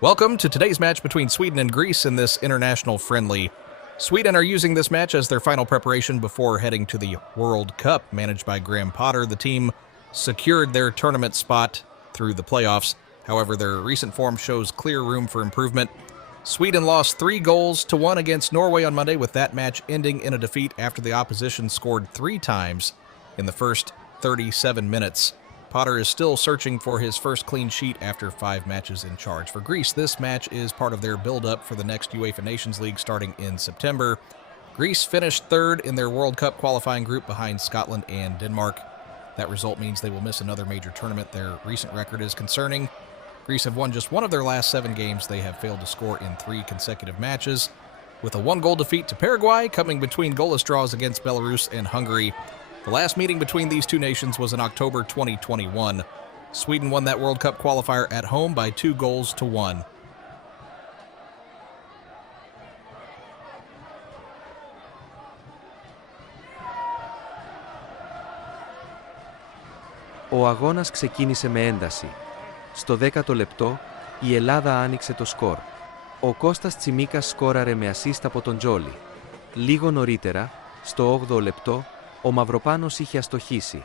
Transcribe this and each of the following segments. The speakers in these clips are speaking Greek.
Welcome to today's match between Sweden and Greece in this international friendly. Sweden are using this match as their final preparation before heading to the World Cup. Managed by Graham Potter, the team secured their tournament spot through the playoffs. However, their recent form shows clear room for improvement. Sweden lost 3-1 against Norway on Monday, with that match ending in a defeat after the opposition scored 3 times in the first 37 minutes. Potter is still searching for his first clean sheet after 5 matches in charge. For Greece, this match is part of their build-up for the next UEFA Nations League starting in September. Greece finished 3rd in their World Cup qualifying group behind Scotland and Denmark. That result means they will miss another major tournament. Their recent record is concerning. Greece have won just 1 of their last 7 games. They have failed to score in 3 consecutive matches, with a 1-goal defeat to Paraguay coming between goalless draws against Belarus and Hungary. The last meeting between these two nations was in October 2021. Sweden won that World Cup qualifier at home by 2-1. Ο αγώνας ξεκίνησε με ένταση. Στο 10ο λεπτό, η Ελλάδα άνοιξε το σκορ. Ο Κώστας Τσιμίκας σκόραρε με ασίστ από τον Τζόλι. Λίγο νωρίτερα, στο 8ο λεπτό, ο Μαυροπάνος είχε αστοχήσει.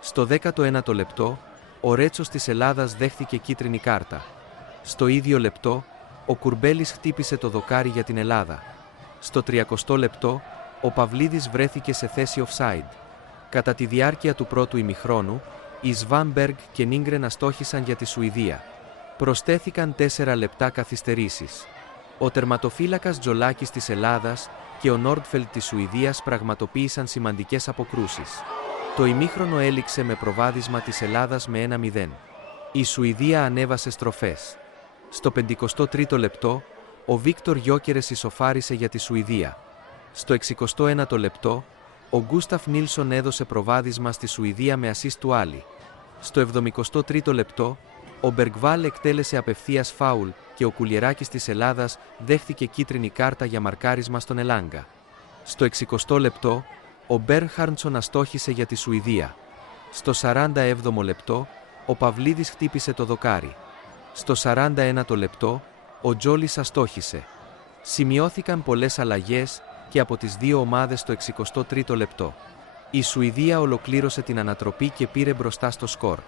Στο 19ο λεπτό, ο Ρέτσος της Ελλάδας δέχθηκε κίτρινη κάρτα. Στο ίδιο λεπτό, ο Κουρμπέλης χτύπησε το δοκάρι για την Ελλάδα. Στο 30ο λεπτό, ο Παυλίδης βρέθηκε σε θέση offside. Κατά τη διάρκεια του πρώτου ημιχρόνου, οι Σβάνμπεργκ και Νίγκρεν αστόχησαν για τη Σουηδία. Προσθέθηκαν 4 λεπτά καθυστερήσεις. Ο τερματοφύλακας Τζολάκης της Ελλάδας και ο Νόρντφελτ της Σουηδίας πραγματοποίησαν σημαντικές αποκρούσεις. Το ημίχρονο έληξε με προβάδισμα της Ελλάδας με 1-0. Η Σουηδία ανέβασε στροφές. Στο 53ο λεπτό, ο Βίκτορ Γιόκερες ισοφάρισε για τη Σουηδία. Στο 61ο λεπτό, ο Γκούσταφ Νίλσον έδωσε προβάδισμα στη Σουηδία με ασίστ του Άλλη. Στο 73ο λεπτό, ο Μπεργκβάλ εκτέλεσε απευθείας φάουλ και ο Κουλιεράκης της Ελλάδας δέχθηκε κίτρινη κάρτα για μαρκάρισμα στον Ελάγκα. Στο 60ο λεπτό, ο Μπέρνχαρντσον αστόχησε για τη Σουηδία. Στο 47ο λεπτό, ο Παυλίδης χτύπησε το δοκάρι. Στο 41ο λεπτό, ο Τζόλις αστόχησε. Σημειώθηκαν πολλές αλλαγές και από τις δύο ομάδες στο 63ο λεπτό. Η Σουηδία ολοκλήρωσε την ανατροπή και πήρε μπροστά στο σκορ.